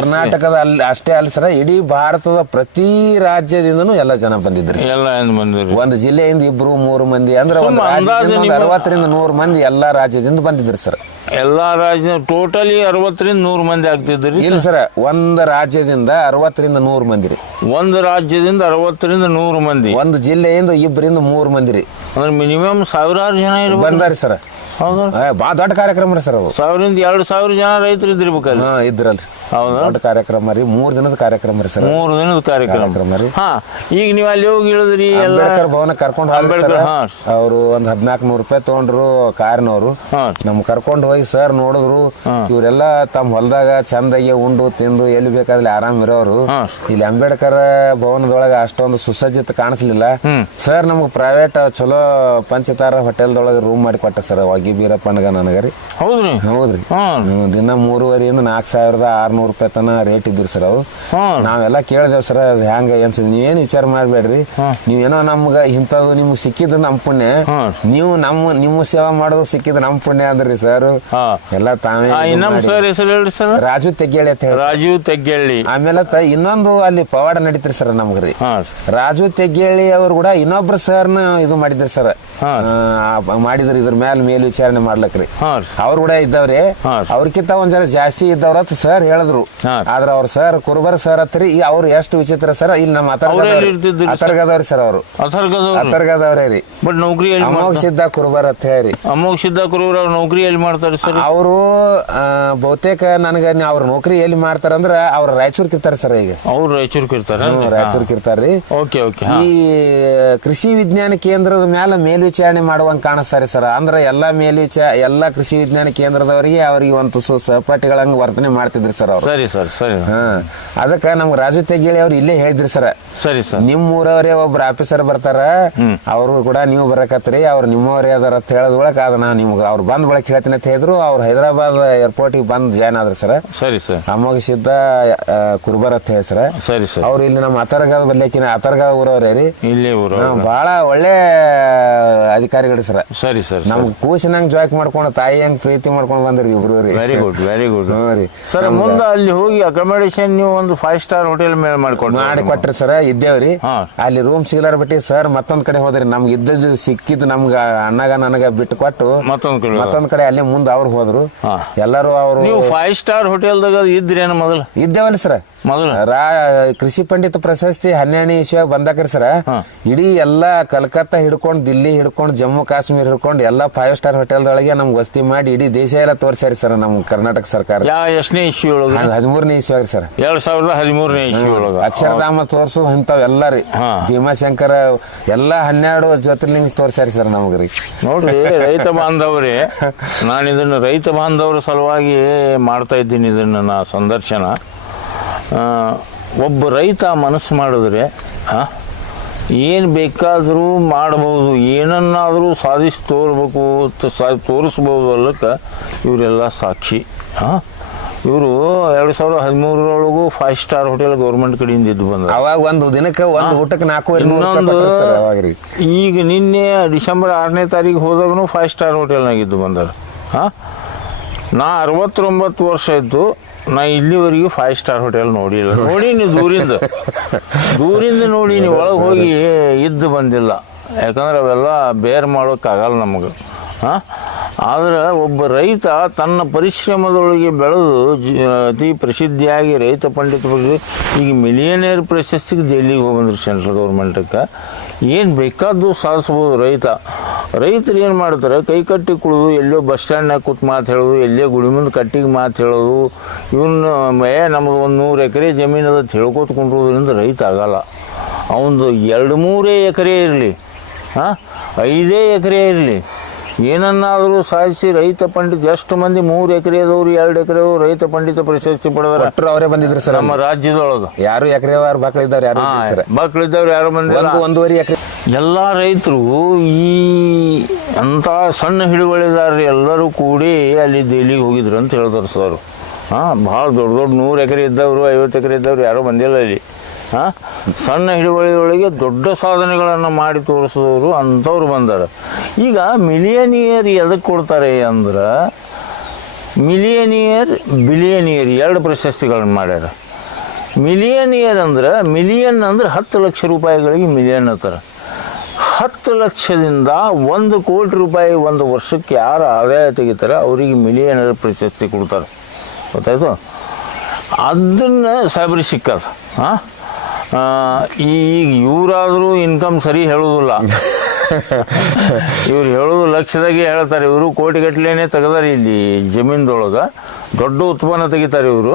ಕರ್ನಾಟಕದ ಅಲ್ಲಿ ಅಷ್ಟೇ ಅಲ್ಲ ಸರ ಇಡೀ ಭಾರತದ ಪ್ರತಿ ರಾಜ್ಯದಿಂದನೂ ಎಲ್ಲ ಜನ ಬಂದಿದ್ರು. ಎಲ್ಲ ಬಂದಿದ್ರು. ಬಂದಿರಿ ಒಂದು ಜಿಲ್ಲೆಯಿಂದ ಇಬ್ರು ಮೂರು ಮಂದಿ ಅಂದ್ರೆ ಒಂದು ಸುಮ್ಮ ಅಂದಾಜು ರಾಜ್ಯದಿಂದ ಒಂದು ಅರವತ್ತರಿಂದ ನೂರು ಮಂದಿ ಎಲ್ಲಾ ರಾಜ್ಯದಿಂದ ಬಂದಿದ್ರು ಸರ್. ಎಲ್ಲಾ ರಾಜ್ಯ ಟೋಟಲಿ ಅರವತ್ತರಿಂದ ನೂರು ಮಂದಿ ಆಗ್ತಿದ್ರಿ ಇಲ್ಲ ಸರ್ ಒಂದ್ ರಾಜ್ಯದಿಂದ ಅರವತ್ತರಿಂದ ನೂರು ಮಂದಿ ರೀ. ಒಂದು ರಾಜ್ಯದಿಂದ ಅರವತ್ತರಿಂದ ನೂರು ಮಂದಿ. ಒಂದು ಜಿಲ್ಲೆಯಿಂದ ಇಬ್ಬರಿಂದ ಮೂರು ಮಂದಿ ರೀ. ಅಂದ್ರೆ ಮಿನಿಮಮ್ ಸಾವಿರಾರು ಜನ ಇರ್ಬೋದು. ಬಂದಾರಿ ಸರ್. ಹೌದಾ. ಬಾ ದೊಡ್ಡ ಕಾರ್ಯಕ್ರಮ ರೀ ಸರ್ ಅವು ಸಾವಿರದಿಂದ ಎರಡು ಸಾವಿರ ಜನ ರೈತರು ಇದ್ದಿರ್ಬೇಕಲ್ಲ ಹಾ ಇದ್ರಲ್ರಿ ಹೌದು. ದೊಡ್ಡ ಕಾರ್ಯಕ್ರಮ ರೀ ಮೂರ್ ದಿನದ ಕಾರ್ಯಕ್ರಮ ರೀ ಸರ್ ಮೂರು ದಿನದ ಕಾರ್ಯಕ್ರಮ. ಕಾರ್ಯಕ್ರಮ ರೀ. ಹಾ ಈಗ ನೀವು ಅಲ್ಲಿ ಹೋಗಿ ಇಳಿದ್ರಿ ಎಲ್ಲ? ಅಂಬೇಡ್ಕರ್ ಭವನ ಕರ್ಕೊಂಡು ಹೋಗಿ ಅಂಬೇಡ್ಕರ್, ಹಾ. ಅವರು ಒಂದ್ ಹದಿನಾಲ್ಕು ನೂರು ರೂಪಾಯಿ ತಗೊಂಡ್ರು ಕಾರ್ನವರು. ಹಾ. ನಮ್ ಕರ್ಕೊಂಡು ಹೋಗಿ ಸರ್ ನೋಡಿದ್ರು ಇವರೆಲ್ಲ ತಮ್ಮ ಹೊಲದಾಗ ಚಂದಾಗಿ ಉಂಡು ತಿಂದು ಎಲ್ಲಿ ಬೇಕಾದ್ರೆ ಆರಾಮ್ ಇರೋರು ಹಾ. ಇಲ್ಲಿ ಅಂಬೇಡ್ಕರ್ ಭವನದೊಳಗ ಅಷ್ಟೊಂದು ಸುಸಜ್ಜಿತ ಕಾಣಿಸ್ಲಿಲ್ಲ. ಸರ್ ನಮ್ಗೆ ಪ್ರೈವೇಟ್ ಚಲೋ ಪಂಚತಾರ ಹೋಟೆಲ್ದೊಳಗೆ ರೂಮ್ ಮಾಡಿ ಕೊಟ್ಟ ಸರ್ ವಾಗಿ ಬೀರಪ್ಪನಗ ನನಗೆ ರೀ ಹೌದ್ರಿ. ಹೌದ್ರಿ ಹ್ಮ್, ದಿನ ಮೂರುವರೆಯಿಂದ ನಾಲ್ಕು ಸಾವಿರದ ಆರ್ನೂರು ರೂಪಾಯಿ ತನ ರೇಟ್ ಇದ್ರಿ ಸರ್ ಅವು ಹಾ. ನಾವೆಲ್ಲ ಕೇಳಿದೇವ್ ಸರ್ ಅದು ಹೆಂಗ ಸರ್ ನೀವೇನು ವಿಚಾರ ಮಾಡಬೇಡ್ರಿ. ನೀವೇನೋ ನಮ್ಗೆ ಇಂಥದ್ದು ನಿಮ್ಗೆ ಸಿಕ್ಕಿದ್ದು ನಮ್ಮ ಪುಣ್ಯ. ನೀವು ನಮ್ಮ ನಿಮ್ಮ ಸೇವಾ ಮಾಡೋದು ಸಿಕ್ಕಿದ್ದು ನಮ್ಮ ಪುಣ್ಯ ಅಂದ್ರಿ ಸರ್. ಹಾ. ಎಲ್ಲ ತಾವೇ ಆ, ಇದು ಇನ್ನೊಮ್ಮೆ ಮಾಡಿ. ಸರ್ ಹೆಸರು ಹೇಳ್ರಿ ಸರ್. ರಾಜು ತೆಗ್ಗೇಳಿ ಅಂತ ಹೇಳಿ ರಾಜು ತೆಗ್ಗೇಳಿ. ಆಮೇಲೆ ತ ಇನ್ನೊಂದು ಅಲ್ಲಿ ಪವಾಡ ನಡೀತ್ರಿ ಸರ್ ನಮ್ಗೆ ರೀ ಹಾ. ರಾಜು ತೆಗ್ಗೇಳಿ ಅವ್ರು ಕೂಡ ಇನ್ನೊಬ್ರು ಸರ್ನ ಇದು ಮಾಡಿದ್ರಿ ಸರ್. ಹಾ. ಮಾಡಿದ್ರು ಇದ್ರ ಮೇಲೆ ಮೇಲ್ವಿಚಾರಣೆ ಮಾಡ್ಲಕ್ರಿ. ಹಾ ಅವ್ರು ಕೂಡ ಇದ್ದವ್ರಿ. ಅವ್ರಕ್ಕಿಂತ ಒಂದ್ ಜನ ಜಾಸ್ತಿ ಇದ್ದವ್ರ ಸರ್ ಹೇಳಿದ್ರು. ಆದ್ರ ಅವ್ರ ಸರ್ ಕುರುಬರ್ ಸರ್ ಹತ್ರಿ ಅವ್ರು ಎಷ್ಟು ವಿಚಿತ್ರ ಸರ್ ಇಲ್ಲಿ ನಮ್ಮ? ಅತರ್ಗದವ್ರಿ ಸರ್. ಅವರು. ಅತರ್ಗದವ್ರೇ ರೀ. ಬಟ್ ನೌಕರಿ ಅಮೋಘ ಸಿದ್ಧ ಕುರುಬರ್ ಅಂತ ಹೇಳಿ. ಅಮೋಘ ಸಿದ್ಧ ಕುರುಬರ್ ಅವ್ರ ನೌಕರಿ ಎಲ್ಲಿ ಮಾಡ್ತಾರೆ ಸರ್? ಅವರು ಬಹುತೇಕ ನನಗ ಅವ್ರ ನೌಕರಿ ಎಲ್ಲಿ ಮಾಡ್ತಾರ ಅಂದ್ರ ಅವ್ರ ರಾಯಚೂರ್ಕ್ ಇರ್ತಾರ ಸರ್ ಈಗ. ಅವ್ರು ರಾಯಚೂರ್ಕ್ ಇರ್ತಾರೆ? ರಾಯಚೂರ್ಕ್ ಇರ್ತಾರ್ರಿ ಓಕೆ ಓಕೆ ಈ ಕೃಷಿ ವಿಜ್ಞಾನ ಕೇಂದ್ರದ ಮೇಲೆ ಮೇಲ್ವಿಚಾರಣೆ ಮಾಡುವಂಗ ಕಾಣಿಸ್ತಾರೆ ಸರ್. ಅಂದ್ರೆ ಎಲ್ಲಾ ಮೇಲ್ವಿಚಾ ಎಲ್ಲಾ ಕೃಷಿ ವಿಜ್ಞಾನ ಕೇಂದ್ರದವರಿಗೆ ಅವರಿಗೆ ಒಂದು ಸು- ಸಹಪಾಠಿಗಳಂಗ ವರ್ತನೆ ಮಾಡ್ತಿದ್ರಿ ಸರ್ ಅವರು. ಸರಿ ಸರ್ ಸರಿ. ಹಾ ಅದಕ್ಕ ನಮ್ಗೆ ರಾಜು ತೆಗೇಳಿ ಅವ್ರು ಇಲ್ಲೇ ಹೇಳಿದ್ರಿ ಸರ್. ಸರಿ ಸರ್. ನಿಮ್ ಊರವರೇ ಒಬ್ರು ಆಫೀಸರ್ ಬರ್ತಾರ ಅವರು ಕೂಡ ನೀವು ಬರಕತ್ರಿ ಅವ್ರು ನಿಮ್ಮವರೇ ಅದಾರ ಅಂತ ಹೇಳದ್ ಆದ ನಾ ನಿಮ್ಗೆ ಅವ್ರು ಬಂದ್ ಬಳಕ ಹೇಳ್ತೀನಿ ಅಂತ ಹೇಳಿದ್ರು ಅವ್ರು ಹೈದರಾಬಾದ್ ಏರ್ಪೋರ್ಟಿಗೆ ಬಂದ್ ಜಾಯ್ನ್ ಆದ್ರಿ ಸರ್. ಸರಿ ಸರ್. ಆ, ಕುರ್ಬರ್ ಅಂತ ಹೇಳಿ ಸರ್. ಸರಿ ಸರ್. ಅವ್ರು ಇಲ್ಲಿ ನಮ್ಮ ಅತರ್ಗಾದ ಬರ್ಲಿಕ್ಕಿನ ಅತರ್ಗಾ ಊರವ್ರೇ ರೀ. ಇಲ್ಲೇ ಊರು ಹಾ, ಬಹಳ ಒಳ್ಳೆ ಅಧಿಕಾರಿಗಳು ಸರ್. ಸರಿ ಸರ್ ನಮ್ ಕೂಸಿನಂಗ್ ಜಾಯ್ಕ್ ಮಾಡ್ಕೊಂಡು ತಾಯಿ ಹಂಗ್ ಪ್ರೀತಿ ಮಾಡ್ಕೊಂಡು ಬಂದ್ರಿ ಇಬ್ರು ರೀ. ವೆರಿ ಗುಡ್ ವೆರಿ ಗುಡ್ ಹ್ಞೂ ರೀ. ಸರ್ ಮುಂದೆ ಅಲ್ಲಿ ಹೋಗಿ ಅಕಾಮಿಡೇಷನ್ ನೀವು ಒಂದು ಫೈವ್ ಸ್ಟಾರ್ ಹೋಟೆಲ್ ಮೇಲೆ ಮಾಡ್ಕೊಂಡು ಮಾಡಿ ಕೊಟ್ರಿ ಸರ್ ಇದ್ದೇವ್ರಿ ಹಾ. ಅಲ್ಲಿ ರೂಮ್ ಸಿಗ್ಲಾರ ಬಿಟ್ಟಿ ಸರ್ ಮತ್ತೊಂದ್ ಕಡೆ ಹೋದ್ರಿ. ನಮ್ಗೆ ಇದ್ದದ್ದು ಸಿಕ್ಕಿದ್ದು ನಮ್ಗ ಅಣ್ಣಗ ನನಗ ಬಿಟ್ಟು ಕೊಟ್ಟು ಮತ್ತೊಂದು ಕಡೆ ಮತ್ತೊಂದ್ ಕಡೆ ಅಲ್ಲಿ ಮುಂದೆ ಅವ್ರು ಹೋದ್ರು. ಹಾ. ಎಲ್ಲರೂ ಅವರು ನೀವು ಫೈವ್ ಸ್ಟಾರ್ ಹೋಟೆಲ್ದಾಗ ಇದ್ರೇನು ಮೊದಲು? ಇದ್ದೇವಲ್ಲ ಸರ್. ಮೊದಲು? ರಾ ಕೃಷಿ ಪಂಡಿತ ಪ್ರಶಸ್ತಿ ಹನ್ನೆರಡನೇ ಇಸ್ವಿಯಾಗ ಬಂದಾಕ್ರಿ ಸರ್. ಇಡೀ ಎಲ್ಲಾ ಕಲ್ಕತ್ತಾ ಹಿಡ್ಕೊಂಡು ದಿಲ್ಲಿ ಹಿಡ್ಕೊಂಡು ಜಮ್ಮು ಕಾಶ್ಮೀರ ಹಿಡ್ಕೊಂಡು ಎಲ್ಲಾ ಫೈವ್ ಸ್ಟಾರ್ ಹೋಟೆಲ್ದೊಳಗೆ ನಮ್ಗೆ ವಸ್ತಿ ಮಾಡಿ ಇಡೀ ದೇಶ ಎಲ್ಲ ತೋರ್ಸ್ಯಾರಿ ಸರ್ ನಮ್ಮ ಕರ್ನಾಟಕ ಸರ್ಕಾರ. ಎಷ್ಟನೇ ಇಶ್ಯೂ ಒಳಗೆ? ಹದಿಮೂರನೇ ಇಸ್ವಿಯಾಗ ಸರ್. ಎರಡ್ ಸಾವಿರದ ಹದಿಮೂರನೇ ಇಶ್ಯೂ ಒಳಗೆ. ಅಕ್ಷರಧಾಮ ತೋರ್ಸು ಇಂಥವ್ ಎಲ್ಲ ರೀ ಹಾ. ಭೀಮಾಶಂಕರ ಎಲ್ಲಾ ಹನ್ನೆರಡು ಜ್ಯೋತಿರ್ಲಿಂಗ ತೋರ್ಸ್ಯಾರಿ ಸರ್ ನಮಗ್ರಿ ನೋಡ್ರಿ ರೈತ ಬಾಂಧವ್ರಿ ನಾನು ಇದನ್ನು ರೈತ ಬಾಂಧವರ ಸಲುವಾಗಿ ಮಾಡ್ತಾ ಇದ್ದೀನಿ ಇದನ್ನು ನಾ ಸಂದರ್ಶನ. ಒಬ್ಬ ರೈತ ಮನಸ್ಸು ಮಾಡಿದ್ರೆ ಏನು ಬೇಕಾದರೂ ಮಾಡ್ಬೋದು ಏನನ್ನಾದರೂ ಸಾಧಿಸಿ ತೋರ್ಬೇಕು ಸಾ ತೋರಿಸ್ಬೋದು ಅಲ್ಲಕ್ಕೆ ಇವರೆಲ್ಲ ಸಾಕ್ಷಿ. ಹಾಂ ಇವರು ಎರಡು ಸಾವಿರದ ಹದಿಮೂರರೊಳಗೂ ಫೈವ್ ಸ್ಟಾರ್ ಹೋಟೆಲ್ ಗೌರ್ಮೆಂಟ್ ಕಡೆಯಿಂದ ಇದ್ದು ಬಂದ ಅವಾಗ ಒಂದು ದಿನಕ್ಕೆ ಒಂದು ಊಟಕ್ಕೆ ನಾಲ್ಕು ಇನ್ನೊಂದು ಈಗ ನಿನ್ನೆ ಡಿಸೆಂಬರ್ ಆರನೇ ತಾರೀಕು ಹೋದಾಗೂ ಫೈವ್ ಸ್ಟಾರ್ ಹೋಟೆಲ್ನಾಗ ಇದ್ದು ಬಂದರು. ಹಾಂ ನಾ ಅರವತ್ತೊಂಬತ್ತು ವರ್ಷ ಇದ್ದು ನಾ ಇಲ್ಲಿವರೆಗೂ ಫೈವ್ ಸ್ಟಾರ್ ಹೋಟೆಲ್ ನೋಡಿಲ್ಲ. ನೋಡೀನಿ ದೂರಿಂದ. ದೂರಿಂದ ನೋಡೀನಿ ಒಳಗೆ ಹೋಗಿ ಇದ್ದು ಬಂದಿಲ್ಲ. ಯಾಕಂದ್ರೆ ಅವೆಲ್ಲ ಬೇರ್ ಮಾಡೋಕ್ಕಾಗಲ್ಲ ನಮಗೆ. ಹಾಂ? ಆದ್ರೆ ಒಬ್ಬ ರೈತ ತನ್ನ ಪರಿಶ್ರಮದೊಳಗೆ ಬೆಳೆದು ಅತಿ ಪ್ರಸಿದ್ಧಿಯಾಗಿ ರೈತ ಪಂಡಿತ ಬಗ್ಗೆ ಈಗ ಮಿಲಿಯನೇರ್ ಪ್ರಶಸ್ತಿಗೆ ದೆಹಲಿಗೆ ಹೋಗ್ಬಂದ್ರಿ ಸೆಂಟ್ರಲ್ ಗೌರ್ಮೆಂಟಕ್ಕೆ ಏನು ಬೇಕಾದ್ದು ಸಾಧಿಸ್ಬೋದು ರೈತ. ರೈತರು ಏನು ಮಾಡ್ತಾರೆ? ಕೈ ಕಟ್ಟಿ ಕುಳಿದು ಎಲ್ಲೋ ಬಸ್ ಸ್ಟ್ಯಾಂಡ್ನಾಗ ಕೂತ್ ಮಾತು ಹೇಳೋದು, ಎಲ್ಲೇ ಗುಡಿ ಮುಂದೆ ಕಟ್ಟಿಗೆ ಮಾತು ಹೇಳೋದು ಇವನ್ನ ಮೇ ನಮ್ಮದು ಒಂದು ನೂರು ಎಕರೆ ಜಮೀನದ ತಿಳ್ಕೊತ ಕುಂಡ್ರೋದ್ರಿಂದ ರೈತ ಆಗಲ್ಲ. ಅವನದು ಎರಡು ಮೂರೇ ಎಕರೆ ಇರಲಿ. ಹಾಂ ಐದೇ ಎಕರೆ ಇರಲಿ. ಏನನ್ನಾದರೂ ಸಾಧಿಸಿ ರೈತ ಪಂಡಿತ ಎಷ್ಟು ಮಂದಿ ಮೂರು ಎಕರೆದವ್ರು ಎರಡು ಎಕರೆದವ್ರು ರೈತ ಪಂಡಿತ ಪ್ರಶಸ್ತಿ ಪಡೆದಾರ ಅವರೇ ಬಂದಿದ್ರು ಸರ್ ನಮ್ಮ ರಾಜ್ಯದೊಳಗೆ. ಯಾರು ಎಕರೆ ಮಕ್ಕಳಿದ್ದಾರೆ ಯಾರು ಸರ್? ಮಕ್ಳಿದ್ದವ್ರು ಯಾರು ಮಂದಿ ಒಂದು ಒಂದೂವರೆ ಎಕರೆ. ಎಲ್ಲ ರೈತರು ಈ ಅಂಥ ಸಣ್ಣ ಹಿಡುವಳಿದಾರರು ಎಲ್ಲರೂ ಕೂಡಿ ಅಲ್ಲಿ ದೆಹಲಿಗೆ ಹೋಗಿದ್ರು ಅಂತ ಹೇಳ್ತಾರೆ ಸರ್. ಹಾಂ ಭಾಳ ದೊಡ್ಡ ದೊಡ್ಡ ನೂರು ಎಕರೆ ಇದ್ದವರು ಐವತ್ತು ಎಕರೆ ಇದ್ದವ್ರು ಯಾರೂ ಬಂದಿಲ್ಲ ಇಲ್ಲಿ ಹಾಂ ಸಣ್ಣ ಹಿಡುವಳಿಯೊಳಗೆ ದೊಡ್ಡ ಸಾಧನೆಗಳನ್ನು ಮಾಡಿ ತೋರಿಸಿದವರು ಅಂಥವ್ರು ಬಂದಾರ. ಈಗ ಮಿಲಿಯನಿಯರ್ ಎದಕ್ಕೆ ಕೊಡ್ತಾರೆ ಅಂದ್ರೆ ಮಿಲಿಯನಿಯರ್ ಬಿಲಿಯನಿಯರ್ ಎರಡು ಪ್ರಶಸ್ತಿಗಳನ್ನು ಮಾಡ್ಯಾರ. ಮಿಲಿಯನಿಯರ್ ಅಂದ್ರೆ ಮಿಲಿಯನ್ ಅಂದ್ರೆ ಹತ್ತು ಲಕ್ಷ ರೂಪಾಯಿಗಳಿಗೆ ಮಿಲಿಯನ್ ಅಂತಾರೆ. ಹತ್ತು ಲಕ್ಷದಿಂದ ಒಂದು ಕೋಟಿ ರೂಪಾಯಿ ಒಂದು ವರ್ಷಕ್ಕೆ ಯಾರು ಆದಾಯ ತೆಗಿತಾರೆ ಅವರಿಗೆ ಮಿಲಿಯನರ್ ಪ್ರಶಸ್ತಿ ಕೊಡ್ತಾರೆ. ಗೊತ್ತಾಯ್ತು? ಅದನ್ನು ಸಾಬ್ರಿ ಸಿಕ್ಕದು. ಹಾಂ? ಈಗ ಇವರಾದರೂ ಇನ್ಕಮ್ ಸರಿ ಹೇಳೋದಿಲ್ಲ. ಇವ್ರು ಹೇಳೋದು ಲಕ್ಷದಾಗೆ ಹೇಳ್ತಾರೆ. ಇವರು ಕೋಟಿಗಟ್ಲೆನೇ ತೆಗೆದಾರೆ ಇಲ್ಲಿ ಜಮೀನ್ದೊಳಗೆ. ದೊಡ್ಡ ಉತ್ಪನ್ನ ತೆಗಿತಾರೆ ಇವರು.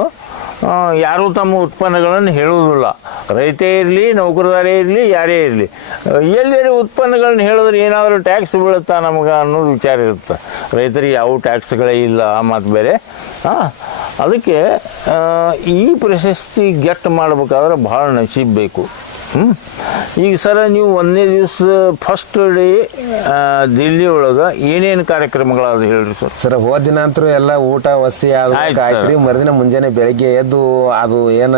ಯಾರೂ ತಮ್ಮ ಉತ್ಪನ್ನಗಳನ್ನು ಹೇಳುವುದಿಲ್ಲ. ರೈತೇ ಇರಲಿ, ನೌಕರದಾರೇ ಇರಲಿ, ಯಾರೇ ಇರಲಿ. ಎಲ್ಲಿ ಉತ್ಪನ್ನಗಳನ್ನ ಹೇಳಿದ್ರೆ ಏನಾದರೂ ಟ್ಯಾಕ್ಸ್ ಬೀಳುತ್ತಾ ನಮಗೆ ಅನ್ನೋದು ವಿಚಾರ ಇರುತ್ತೆ. ರೈತರಿಗೆ ಯಾವ ಟ್ಯಾಕ್ಸ್ಗಳೇ ಇಲ್ಲ ಮತ್ತು ಬೇರೆ. ಹಾಂ ಅದಕ್ಕೆ ಈ ಪ್ರಶಸ್ತಿ ಗೆಟ್ ಮಾಡಬೇಕಾದ್ರೆ ಭಾಳ ನಸೀಬ್ ಬೇಕು. ಹ್ಞೂ ಈಗ ಸರ ನೀವು ಒಂದನೇ ದಿವಸ ಫಸ್ಟ್ ಡೇ ದಿಲ್ಲಿ ಒಳಗೆ ಏನೇನು ಕಾರ್ಯಕ್ರಮಗಳಾದ ಹೇಳ್ರಿ ಸರ್? ಸರ್ ಹೋದ ದಿನ ಅಂತೂ ಎಲ್ಲ ಊಟ ವಸತಿ ಆಯ್ತು ಮರುದಿನ ಮುಂಜಾನೆ ಬೆಳಗ್ಗೆ ಎದ್ದು ಅದು ಏನ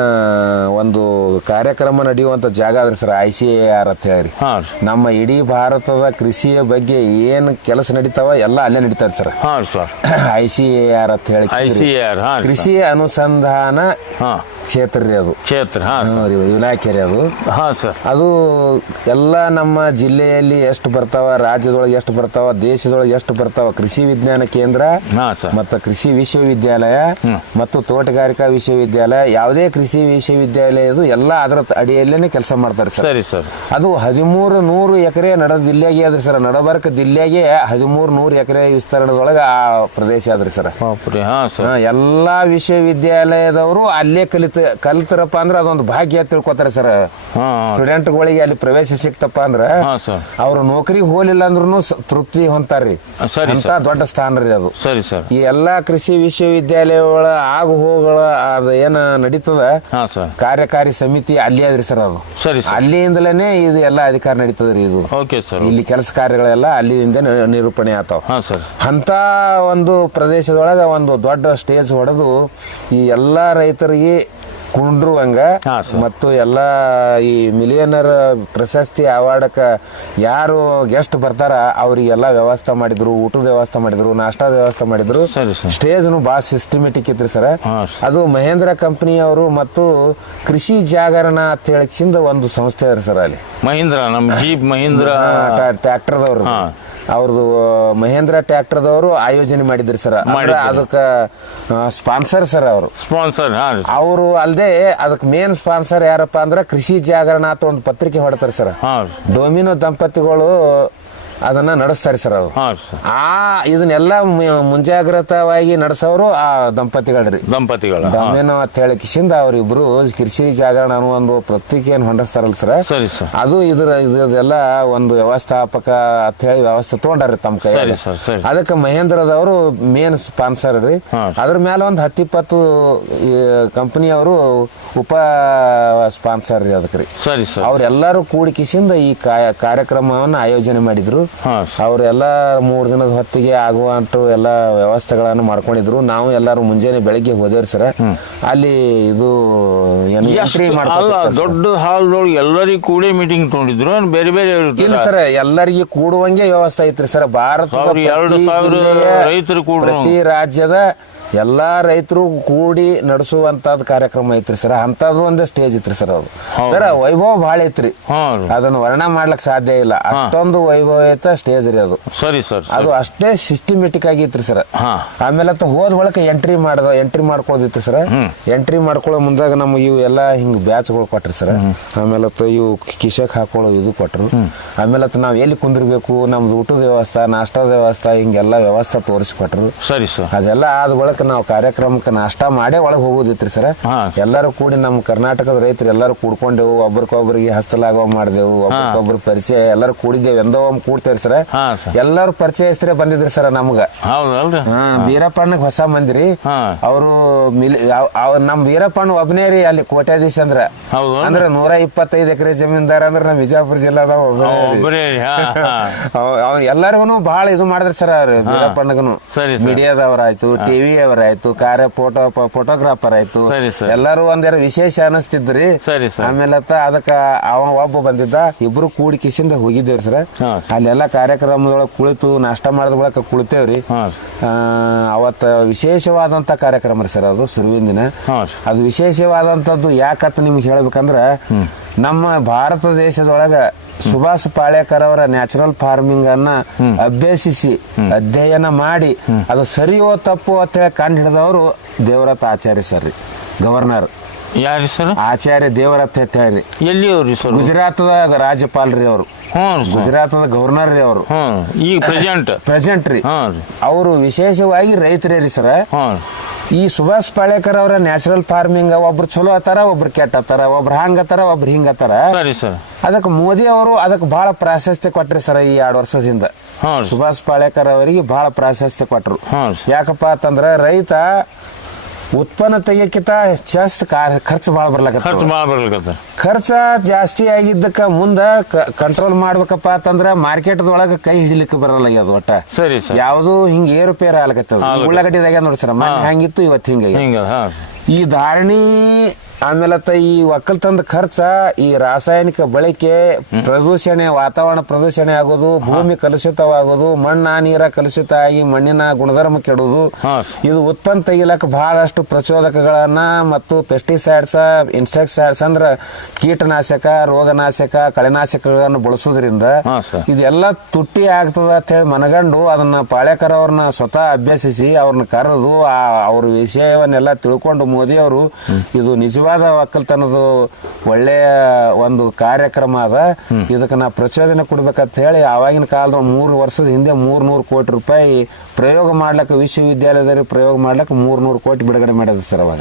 ಒಂದು ಕಾರ್ಯಕ್ರಮ ನಡೆಯುವಂತ ಜಾಗ ಅದ್ರಿ ಸರ್ ಐ ಸಿ ಆರ್ ಅಂತ ಹೇಳಿ ಹಾಂ ನಮ್ಮ ಇಡೀ ಭಾರತದ ಕೃಷಿಯ ಬಗ್ಗೆ ಏನ್ ಕೆಲಸ ನಡೀತಾವ ಎಲ್ಲ ಅಲ್ಲೇ ನಡೀತಾರೆ ಸರ್. ಹಾಂ ಸರ್. ಐ ಸಿ ಆರ್ ಅಂತ ಹೇಳಿ ಐ ಸಿ ಆರ್ ಕೃಷಿ ಅನುಸಂಧಾನ ಹಾಂ. ಕ್ಷೇತ್ರ ರೀ ಅದು. ಕ್ಷೇತ್ರ ಹಾಂ ರೀ, ಅದು. ಹಾಂ ಸರ್. ಅದು ಎಲ್ಲ ನಮ್ಮ ಜಿಲ್ಲೆಯಲ್ಲಿ ಎಷ್ಟು ಬರ್ತಾವ ರಾಜ್ಯದೊಳಗೆ ಎಷ್ಟು ಬರ್ತಾವ ದೇಶದೊಳಗೆ ಎಷ್ಟು ಬರ್ತಾವ ಕೃಷಿ ವಿಜ್ಞಾನ ಕೇಂದ್ರ ಹಾಂ ಸರ್. ಮತ್ತು ಕೃಷಿ ವಿಶ್ವವಿದ್ಯಾಲಯ ಮತ್ತು ತೋಟಗಾರಿಕಾ ವಿಶ್ವವಿದ್ಯಾಲಯ ಯಾವುದೇ ಕೃಷಿ ವಿಶ್ವವಿದ್ಯಾಲಯದು ಎಲ್ಲ ಅದರ ಅಡಿಯಲ್ಲೇ ಕೆಲಸ ಮಾಡ್ತಾರೆ ಸರ್. ಸರಿ ಸರ್. ಅದು ಹದಿಮೂರು ನೂರು ಎಕರೆ ನಡ ದಿಲ್ಲಿಯಾಗೆ ಅದ್ರಿ ಸರ್. ನಡಬರ್ಕ ದಿಲ್ಲಿಯಾಗೆ ಹದಿಮೂರು ನೂರು ಎಕರೆ ವಿಸ್ತರಣದೊಳಗೆ ಆ ಪ್ರದೇಶ ಅದ್ರಿ ಸರ್. ಹಾಂ ಸರ್. ಎಲ್ಲಾ ವಿಶ್ವವಿದ್ಯಾಲಯದವರು ಅಲ್ಲೇ ಕಲಿತ ಕಲಿತಾರಪ್ಪ ಅಂದ್ರೆ ಅದೊಂದು ಭಾಗ್ಯ ತಿಳ್ಕೊತಾರೆ ಸರ್. ಸ್ಟೂಡೆಂಟ್ಗಳಿಗೆ ಅಲ್ಲಿ ಪ್ರವೇಶ ಸಿಕ್ತಪ್ಪ ಅಂದ್ರೆ ಅವ್ರ ಅವ್ರು ನೌಕರಿ ಹೋಲಿಲ್ಲ ಅಂದ್ರೂ ತೃಪ್ತಿ ಹೊಂತಾರ್ರಿ. ಸರಿ ಅಂತ ದೊಡ್ಡ ಸ್ಥಾನ ರೀ ಅದು. ಸರಿ ಸರ್. ಈ ಎಲ್ಲಾ ಕೃಷಿ ವಿಶ್ವವಿದ್ಯಾಲಯಗಳ ಆಗು ಹೋಗಳ ಅದು ಏನ ನಡೀತದ? ಹಾಂ ಸರ್. ಕಾರ್ಯಕಾರಿ ಸಮಿತಿ ಅಲ್ಲಿ ಅದ್ರಿ ಸರ್ ಅದು. ಸರಿ ಸರ್. ಅಲ್ಲಿಂದಲೇ ಇದು ಎಲ್ಲ ಅಧಿಕಾರ ನಡೀತದ್ರಿ ಇದು. Okay sir. ಇಲ್ಲಿ ಕೆಲಸ ಕಾರ್ಯಗಳೆಲ್ಲ ಅಲ್ಲಿಂದ ನಿ- ನಿರೂಪಣೆ ಆತಾವ. ಹಾಂ ಸರ್. ಅಂತ ಒಂದು ಪ್ರದೇಶದೊಳಗೆ ಒಂದು ದೊಡ್ಡ ಸ್ಟೇಜ್ ಹೊಡೆದು ಈ ಎಲ್ಲ ರೈತರಿಗೆ ಕುಂಡ್ರುವಂಗ ಮತ್ತು ಎಲ್ಲ ಈ ಮಿಲಿಯನರ್ ಪ್ರಶಸ್ತಿ ಅವಾರ್ಡಕ್ಕೆ ಯಾರು ಗೆಸ್ಟ್ ಬರ್ತಾರ ಅವರಿಗೆಲ್ಲ ವ್ಯವಸ್ಥೆ ಮಾಡಿದ್ರು ಊಟದ ವ್ಯವಸ್ಥೆ ಮಾಡಿದ್ರು ನಾಷ್ಟಾ ವ್ಯವಸ್ಥೆ ಮಾಡಿದ್ರು. ಸ್ಟೇಜ್ನು ಭಾಳ ಸಿಸ್ಟಮೆಟಿಕ್ ಇತ್ತು ಸರ್ ಅದು ಮಹೇಂದ್ರ ಕಂಪನಿ ಅವರು ಮತ್ತು ಕೃಷಿ ಜಾಗರಣ ಅಂತ ಹೇಳಿ ಒಂದು ಸಂಸ್ಥೆ ಸರ್ ಅಲ್ಲಿ. ಮಹೇಂದ್ರ ನಮ್ಮ ಜೀಪ್ ಮಹೀಂದ್ರ. ಟ್ರ್ಯಾಕ್ಟರ್ದವ್ರು. ಅವ್ರದ್ದು ಮಹೇಂದ್ರ ಟ್ರ್ಯಾಕ್ಟರ್ದವರು ಆಯೋಜನೆ ಮಾಡಿದ್ರಿ ಸರ್. ಅದಕ್ಕೆ ಸ್ಪಾನ್ಸರ್ ಸರ್ ಅವರು. ಸ್ಪಾನ್ಸರ್ ಅವರು ಅಲ್ಲದೆ ಅದಕ್ಕೆ ಮೇನ್ ಸ್ಪಾನ್ಸರ್ ಯಾರಪ್ಪ ಅಂದ್ರೆ ಕೃಷಿ ಜಾಗರಣ ಅಂತ ಒಂದು ಪತ್ರಿಕೆ ಹೊಡ್ತಾರೆ ಸರ್. ಡೊಮಿನೋ ದಂಪತಿಗಳು ಅದನ್ನ ನಡೆಸ್ತಾರೆ ಸರ್ ಅವರು. ಹಾಂ ಸರ್. ಆ ಇದನ್ನೆಲ್ಲ ಮು- ಮುಂಜಾಗ್ರತವಾಗಿ ನಡೆಸೋರು ಆ ದಂಪತಿಗಳ್ರಿ. ದಂಪತಿಗಳ ಹಾಂ. ಅಂತ ಹೇಳಿ ಕಿಶಿಂದ ಅವರಿಬ್ರು ಕೃಷಿ ಜಾಗರಣ ಅನ್ನೋ ಒಂದು ಪತ್ರಿಕೆಯನ್ನು ಹೊಂಡಿಸ್ತಾರಲ್ಲ ಸರ್. ಸರಿ ಸರ್. ಅದು ಇದ್ರ ಇದೆಲ್ಲ ಒಂದು ವ್ಯವಸ್ಥಾಪಕ ಅಂತ ಹೇಳಿ ವ್ಯವಸ್ಥೆ ತಗೊಂಡಾರಿ ತಮ್ಮ ಕೈ ಸರಿ ಸರ್ ಸರಿ. ಅದಕ್ಕೆ ಮಹೇಂದ್ರದವರು ಮೇನ್ ಸ್ಪಾನ್ಸರ್ ರೀ. ಹಾ. ಅದ್ರ ಮೇಲೆ ಒಂದು ಹತ್ತಿಪ್ಪತ್ತು ಕಂಪನಿಯವರು ಉಪ ಸ್ಪಾನ್ಸರ್ ರೀ ಅದಕ್ಕೆ ರೀ. ಸರಿ ಸರ್. ಅವರೆಲ್ಲರೂ ಕೂಡಿ ಕಿಶಿಂದ ಈ ಕಾ- ಕಾರ್ಯಕ್ರಮವನ್ನು ಆಯೋಜನೆ ಮಾಡಿದ್ರು. ಅವರೆಲ್ಲ ಮೂರು ದಿನದ ಹೊತ್ತಿಗೆ ಆಗುವಂತ ಎಲ್ಲ ವ್ಯವಸ್ಥೆಗಳನ್ನು ಮಾಡ್ಕೊಂಡಿದ್ರು. ನಾವು ಎಲ್ಲರೂ ಮುಂಜಾನೆ ಬೆಳಿಗ್ಗೆ ಹೋದೇವ್ರಿ ಸರ್. ಅಲ್ಲಿ ಇದು ಅಲ್ಲ. ದೊಡ್ಡ ಹಾಲ್ದೊಳಗೆ ಎಲ್ಲರಿಗೂ ಕೂಡಿ ಮೀಟಿಂಗ್ ತಗೊಂಡಿದ್ರು. ಬೇರೆ ಬೇರೆ ಇಲ್ಲ ಸರ್ ಎಲ್ಲರಿಗೆ ಕೂಡುವಂಗೆ ವ್ಯವಸ್ಥೆ ಐತ್ರಿ ಸರ್. ಭಾರತ ಎರಡು ಸಾವಿರ ರೈತರು ಕೂಡ ಪ್ರತಿ ರಾಜ್ಯದ ಎಲ್ಲಾ ರೈತರು ಕೂಡಿ ನಡೆಸುವಂತದ್ ಕಾರ್ಯಕ್ರಮ ಐತ್ರಿ ಸರ್. ಅಂತದ್ದು ಒಂದು ಸ್ಟೇಜ್ ಐತ್ರಿ ಸರ್ ಅದು. ಸರ್ ವೈಭವ ಭಾಳ ಐತ್ರಿ. ಅದನ್ನ ವರ್ಣ ಮಾಡ್ಲಿಕ್ಕೆ ಸಾಧ್ಯ ಇಲ್ಲ. ಅಷ್ಟೊಂದು ವೈಭವಯುತ ಸ್ಟೇಜ್ ರೀ ಅದು. ಸರಿ ಸರ್ ಅದು ಅಷ್ಟೇ ಸಿಸ್ಟಮೆಟಿಕ್ ಆಗಿತ್ರಿ ಸರ್. ಆಮೇಲೆ ಅತ್ತ ಹೋದ ಬಳಿಕ ಎಂಟ್ರಿ ಮಾಡ್ದ ಎಂಟ್ರಿ ಮಾಡ್ಕೋದಿತ್ತು ಸರ್. ಎಂಟ್ರಿ ಮಾಡ್ಕೊಳ್ಳೋ ಮುಂದಾಗ ನಮ್ಗೆ ಇವು ಎಲ್ಲ ಹಿಂಗ್ ಬ್ಯಾಚ್ಗಳು ಕೊಟ್ರಿ ಸರ್. ಆಮೇಲೆ ತ ಇವು ಕಿಶಕ್ ಹಾಕೊಳ್ಳೋ ಇದು ಕೊಟ್ರು. ಆಮೇಲೆ ಅಂತ ನಾವ್ ಎಲ್ಲಿ ಕುಂದಿರ್ಬೇಕು ನಮ್ದು ಊಟದ ವ್ಯವಸ್ಥೆ ನಾಷ್ಟದ ವ್ಯವಸ್ಥೆ ಹಿಂಗೆಲ್ಲ ವ್ಯವಸ್ಥೆ ತೋರಿಸ್ಕೊಟ್ರು ಸರಿ ಸರ್. ಅದೆಲ್ಲ ಆದ ಬಳಿಕ ನಾವು ಕಾರ್ಯಕ್ರಮಕ್ಕೆ ನಾಷ್ಟ ಮಾಡೇ ಒಳಗೆ ಹೋಗೋದಿತ್ರಿ ಸರ್. ಎಲ್ಲರೂ ಕೂಡಿ ನಮ್ಮ ಕರ್ನಾಟಕದ ರೈತರು ಎಲ್ಲರೂ ಕೂಡ್ಕೊಂಡೆವು ಒಬ್ರಿಗೊಬ್ರಿಗೆ ಹಸ್ತಲಾಗವ ಮಾಡಿದೆವು ಒಬ್ರಿಗೊಬ್ರು ಪರಿಚಯ ಎಲ್ಲರೂ ಕೂಡಿದ್ದೇವೆ ಎಂದೋ ಒಮ್ಮೆ ಕೂಡ್ತೇವೆ ಸರ್. ಎಲ್ಲರೂ ಪರಿಚಯಸ್ಥರೇ ಬಂದಿದ್ರಿ ಸರ್ ನಮ್ಗ. ಬೀರಪ್ಪಣ್ಣಗ್ ಹೊಸ ಮಂದಿರಿ. ಅವರು ನಮ್ ವೀರಪ್ಪನ ಒಬ್ನೇ ರೀ ಅಲ್ಲಿ ಕೋಟ್ಯಾಧೀಶ ಅಂದ್ರ. ಅಂದ್ರ ನೂರ ಇಪ್ಪತ್ತೈದು ಎಕರೆ ಜಮೀನ್ದಾರ ಅಂದ್ರ ನಮ್ ವಿಜಯಪುರ ಜಿಲ್ಲಾದ ಎಲ್ಲರಿಗೂ ಬಹಳ ಇದು ಮಾಡಿದ್ರಿ ಸರ್ ಅವ್ರು ಮೀಡಿಯಾದವ್ರ. ಮೀಡಿಯಾದವ್ರಾಯ್ತು ಟಿವಿ ಡ್ರೈವರ್ ಆಯ್ತು ಕಾರ್ ಫೋಟೋ ಫೋಟೋಗ್ರಾಫರ್ ಆಯ್ತು. ಸರಿ, ಸರ್. ಎಲ್ಲಾರು ಒಂದೇರ ವಿಶೇಷ ಅನಿಸ್ತಿದ್ರಿ ಸರಿ ಸರ್. ಆಮೇಲೆ ಅದಕ್ಕ ಅವ ಒಬ್ಬ ಬಂದಿದ್ದ ಇಬ್ರು ಕೂಡಿ ಕಿಸಿಂದ ಹೋಗಿದ್ದೇವ್ರಿ ಸರ್. ಅಲ್ಲೆಲ್ಲ ಕಾರ್ಯಕ್ರಮದೊಳಗೆ ಕುಳಿತು ನಾಷ್ಟ ಮಾಡಿದ ಬಳಕ ಕುಳಿತೇವ್ರಿ. ಅವತ್ತ ವಿಶೇಷವಾದಂತ ಕಾರ್ಯಕ್ರಮ ರೀ ಸರ್ ಅದು ಸುರುವಿನ ದಿನ ಅದು ವಿಶೇಷವಾದಂಥದ್ದು ಯಾಕತ್ ನಿಮ್ಗೆ ಹೇಳ್ಬೇಕಂದ್ರ ನಮ್ಮ ಭಾರತ ದೇಶದೊಳಗ ಸುಭಾಷ್ ಪಾಳೇಕರ್ ಅವರ ನ್ಯಾಚುರಲ್ ಫಾರ್ಮಿಂಗ್ ಅನ್ನ ಅಭ್ಯಸಿಸಿ ಅಧ್ಯಯನ ಮಾಡಿ ಅದು ಸರಿಯೋ ತಪ್ಪು ಅಂತ ಹೇಳಿ ಕಂಡು ಹಿಡಿದವರು ದೇವರಥ ಆಚಾರ್ಯ ಸರ್ ರೀ ಗವರ್ನರ್. ಯಾರು ಸರ್? ಆಚಾರ್ಯ ದೇವರತ್ ಎಲ್ಲಿ ಅವ್ರಿ ಸರ್? ಗುಜರಾತ್ ರಾಜ್ಯಪಾಲ್ರಿ ಅವರು. ಗುಜರಾತದ ಗವರ್ನರ್ ರೀ ಅವರು. ಈಗ ಪ್ರೆಸೆಂಟ್ ಪ್ರೆಸೆಂಟ್ ರೀ. ಅವರು ವಿಶೇಷವಾಗಿ ರೈತರೇ ರೀ ಸರ್. ಈ ಸುಭಾಷ್ ಪಾಳೇಕರ್ ಅವರ ನ್ಯಾಚುರಲ್ ಫಾರ್ಮಿಂಗ್ ಒಬ್ರು ಚಲೋ ಅತ್ತಾರ ಒಬ್ರು ಕೆಟ್ಟ ಅತ್ತಾರ ಒಬ್ರು ಹಂಗತ್ತಾರ ಒಬ್ರು ಹಿಂಗತ್ತಾರ ಅದಕ್ಕೆ ಮೋದಿ ಅವರು ಅದಕ್ಕೆ ಬಹಳ ಪ್ರಾಶಸ್ತ್ಯ ಕೊಟ್ರಿ ಸರ್ ಈ ಎರಡು ವರ್ಷದಿಂದ. ಸುಭಾಷ್ ಪಾಳೇಕರ್ ಅವರಿಗೆ ಬಹಳ ಪ್ರಾಶಸ್ತ್ಯ ಕೊಟ್ರು. ಯಾಕಪ್ಪ ಅಂತಂದ್ರ ರೈತ ಉತ್ಪನ್ನ ತೆಗಿಯಕ್ಕಿಂತ ಜಾಸ್ತಿ ಕಾ- ಖರ್ಚು ಭಾಳ ಬರ್ಲಕತ್ತ ಖರ್ಚು ಭಾಳ ಬರ್ಲಿಕತ್ತ ಖರ್ಚ ಜಾಸ್ತಿ ಆಗಿದ್ದಕ್ಕ ಮುಂದ ಕಂಟ್ರೋಲ್ ಮಾಡ್ಬೇಕಪ್ಪ ಅಂತಂದ್ರ ಮಾರ್ಕೆಟ್ದೊಳಗೆ ಕೈ ಹಿಡಿಲಿಕ್ಕೆ ಬರಲ್ಲ ಅದು ಒಟ್ಟ. ಸರಿ ಸರ್. ಯಾವುದು ಹಿಂಗ ಏರುಪೇರು ಆಗ್ಲಕತ್ತದ. ಆಗ್ಲಕತ್ತ. ಉಳ್ಳಾಗಡ್ಡಿದಾಗ ನೋಡಿ ಸರ್ ಮೊನ್ನೆ ಹಂಗಿತ್ತು ಇವತ್ತು ಹಿಂಗ ಹಿಂಗ ಹಾಂ. ಈ ಧಾರಣಿ ಆಮೇಲೆ ಅತ್ತ ಈ ಒಕ್ಕಲ್ತನದ ಖರ್ಚ ಈ ರಾಸಾಯನಿಕ ಬಳಕೆ ಪ್ರದೂಷಣೆ ವಾತಾವರಣ ಪ್ರದೂಷಣೆ ಆಗೋದು ಭೂಮಿ ಕಲುಷಿತವಾಗೋದು ಮಣ್ಣ ನೀರ ಕಲುಷಿತ ಆಗಿ ಮಣ್ಣಿನ ಗುಣಧರ್ಮ ಕೆಡೋದು ಇದು ಉತ್ಪನ್ನ ತೆಗಿಲಕ್ಕ ಬಹಳಷ್ಟು ಪ್ರಚೋದಕಗಳನ್ನ ಮತ್ತು ಪೆಸ್ಟಿಸೈಡ್ಸ್ ಇನ್ಸೆಕ್ಟಿಸೈಡ್ಸ್ ಅಂದ್ರ ಕೀಟನಾಶಕ ರೋಗನಾಶಕ ಕಳೆನಾಶಕಗಳನ್ನು ಬಳಸೋದ್ರಿಂದ ಇದೆಲ್ಲ ತುಟ್ಟಿ ಆಗ್ತದ ಅಂತ ಹೇಳಿ ಮನಗಂಡು ಅದನ್ನ ಪಾಳ್ಯಕರ್ ಅವ್ರನ್ನ ಸ್ವತಃ ಅಭ್ಯಸಿಸಿ ಅವ್ರನ್ನ ಕರೆದು ಆ ಅವ್ರ ವಿಷಯವನ್ನೆಲ್ಲ ತಿಳ್ಕೊಂಡು ಮೋದಿ ಅವರು ಇದು ನಿಜವಾದ ಒಕ್ಕಲ್ತನದ ಒಳ್ಳೆಯ ಒಂದು ಕಾರ್ಯಕ್ರಮ ಅದ. ಇದಕ್ಕೆ ನಾ ಪ್ರಚೋದನೆ ಕೊಡ್ಬೇಕಂತ ಹೇಳಿ ಆವಾಗಿನ ಕಾಲದ ಮೂರು ವರ್ಷದ ಹಿಂದೆ ಮೂರ್ ನೂರು ಕೋಟಿ ರೂಪಾಯಿ ಪ್ರಯೋಗ ಮಾಡ್ಲಿಕ್ಕೆ ವಿಶ್ವವಿದ್ಯಾಲಯದಲ್ಲಿ ಪ್ರಯೋಗ ಮಾಡ್ಲಿಕ್ಕೆ ಮೂರು ನೂರು ಕೋಟಿ ಬಿಡುಗಡೆ ಮಾಡಿದ್ರು ಸರ್ ಅವಾಗ.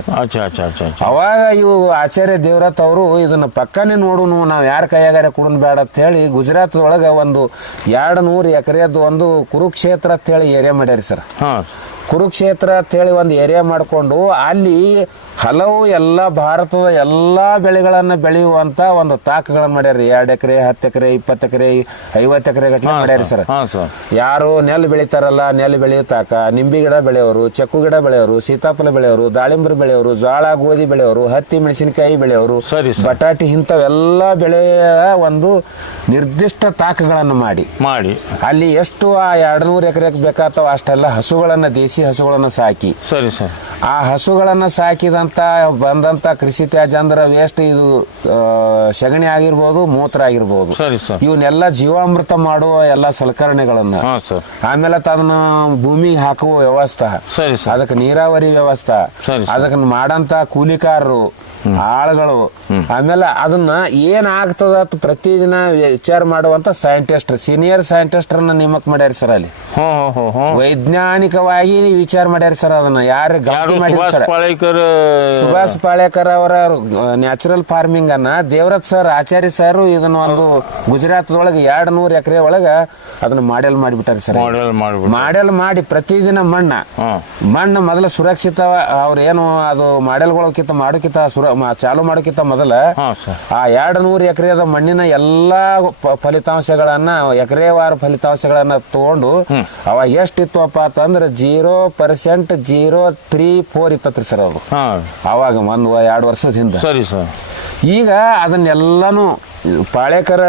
ಅವಾಗ ಇವು ಆಚಾರ್ಯ ದೇವರತ್ ಅವರು ಇದನ್ನ ಪಕ್ಕನೆ ನೋಡುನು ನಾವು ಯಾರ ಕೈಯಾಗಾರೆ ಕುಡನ್ ಬೇಡ ಅಂತ ಹೇಳಿ ಗುಜರಾತ್ ಒಳಗೆ ಒಂದು ಎರಡು ನೂರು ಎಕರೆದ್ದು ಒಂದು ಕುರುಕ್ಷೇತ್ರ ಅಂತ ಹೇಳಿ ಏರಿಯಾ ಮಾಡ್ಯಾರಿ ಸರ್. ಹಾಂ. ಕುರುಕ್ಷೇತ್ರ ಅಂತ ಹೇಳಿ ಒಂದು ಏರಿಯಾ ಮಾಡಿಕೊಂಡು ಅಲ್ಲಿ ಹಲವು ಎಲ್ಲ ಭಾರತದ ಎಲ್ಲ ಬೆಳೆಗಳನ್ನು ಬೆಳೆಯುವಂತ ಒಂದು ತಾಕಗಳನ್ನು ಮಾಡ್ಯಾರಿ ಎರಡು ಎಕರೆ ಹತ್ತು ಎಕರೆ ಇಪ್ಪತ್ತು ಎಕರೆ ಐವತ್ತು ಎಕರೆ ಗಟ್ಟಲೆ ಮಾಡ್ಯಾರ ಸರ್. ಯಾರು ನೆಲ್ ಬೆಳಿತಾರಲ್ಲ ನೆಲ್ ಬೆಳೆಯತಾಕ ನಿಂಬಿ ಗಿಡ ಬೆಳೆಯೋರು ಚಕ್ಕು ಗಿಡ ಬೆಳೆಯೋರು ಸೀತಾಫಲ ಬೆಳೆಯೋರು ದಾಳಿಂಬರು ಬೆಳೆಯೋರು ಜೋಳ ಗೋಧಿ ಬೆಳೆಯೋರು ಹತ್ತಿ ಮೆಣಸಿನಕಾಯಿ ಬೆಳೆಯೋರು. ಬಟಾಟಿ ಇಂಥವೆಲ್ಲ ಬೆಳೆಯ ಒಂದು ನಿರ್ದಿಷ್ಟ ತಾಕಗಳನ್ನು ಮಾಡಿ. ಮಾಡಿ. ಅಲ್ಲಿ ಎಷ್ಟು ಆ ಎರಡು ನೂರು ಎಕರೆಗೆ ಬೇಕಾಗ್ತಾವ ಅಷ್ಟೆಲ್ಲ ಹಸುಗಳನ್ನು ದೇಸಿ ಹಸುಗಳನ್ನ ಸಾಕಿ. ಸರಿ ಸರ್. ಆ ಹಸುಗಳನ್ನ ಸಾಕಿದಂತ ಬಂದಂತ ಕೃಷಿ ತ್ಯಾಜ್ಯ ಅಂದ್ರೆ ವೇಸ್ಟ್ ಇದು ಆ, ಸಗಣಿ ಆಗಿರ್ಬೋದು ಮೂತ್ರ ಆಗಿರ್ಬೋದು. ಸರಿ ಸರ್. ಇವನ್ನೆಲ್ಲ ಜೀವಾಮೃತ ಮಾಡುವ ಎಲ್ಲ ಸಲಕರಣೆಗಳನ್ನ. ಹಾಂ ಸರ್. ಆಮೇಲೆ ತನ್ನ ಭೂಮಿಗೆ ಹಾಕುವ ವ್ಯವಸ್ಥೆ. ಸರಿ ಸರ್. ಅದಕ್ಕೆ ನೀರಾವರಿ ವ್ಯವಸ್ಥೆ. ಸರಿ ಸರ್. ಅದಕ್ಕೆ ಮಾಡಂತ ಕೂಲಿಕಾರರು. ಆಳುಗಳು. ಆಮೇಲೆ ಅದನ್ನ ಏನ್ ಆಗ್ತದ ಪ್ರತಿದಿನ ವಿಚಾರ ಮಾಡುವಂತ ಸೈಂಟಿಸ್ಟ್ ಸೀನಿಯರ್ ಸೈಂಟಿಸ್ಟ್ರನ್ನ ನೇಮಕ ಮಾಡ್ಯಾರ ಸರ್ ಅಲ್ಲಿ. ವೈಜ್ಞಾನಿಕವಾಗಿ ವಿಚಾರ ಮಾಡ್ಯಾರ ಸರ್ ಅದನ್ನ. ಯಾರು ಸುಭಾಷ್ ಪಾಳೇಕರ್ ಸುಭಾಷ್ ಪಾಳೇಕರ್ ಅವರ ನ್ಯಾಚುರಲ್ ಫಾರ್ಮಿಂಗ್ ಅನ್ನ ದೇವರತ್ ಸರ್ ಆಚಾರ್ಯ ಸರ್ ಇದನ್ನ ಒಂದು ಗುಜರಾತ್ ಒಳಗೆ ಎರಡ್ ನೂರ್ ಎಕರೆ ಒಳಗ ಅದನ್ನ ಮಾಡೆಲ್ ಮಾಡಿಬಿಟ್ಟಾರ ಸರ್ ಮಾಡೆಲ್ ಮಾಡಿ ಪ್ರತಿದಿನ ಮಣ್ಣ. ಮಣ್ಣ ಮಣ್ಣು ಮೊದಲ ಸುರಕ್ಷಿತ ಅವ್ರ ಏನು ಅದು ಮಾಡೆಲ್ಗಳಕ್ಕಿಂತ ಮಾಡೋಕ್ಕಿಂತ ಸುರ ಮ- ಚಾಲು ಮಾಡೋಕ್ಕಿಂತ ಮೊದಲ ಹಾಂ ಸರ್ ಆ ಎರಡು ನೂರು ಎಕರೆದ ಮಣ್ಣಿನ ಎಲ್ಲಾ ಪ- ಫಲಿತಾಂಶಗಳನ್ನ ಎಕರೆವಾರ ಫಲಿತಾಂಶಗಳನ್ನ ತಗೊಂಡು ಅವಾಗ ಎಷ್ಟಿತ್ತುವಪ್ಪ ಅಂತಂದ್ರೆ zero percent zero three four ಇತ್ತತ್ರಿ sir ಅದು. ಹಾಂ. ಅವಾಗ ಒಂದು ಎರಡು ವರ್ಷದ ಹಿಂದೆ ಸರಿ ಸರ್ ಈಗ ಅದನ್ನೆಲ್ಲಾನು ಪಾಳೇಕರ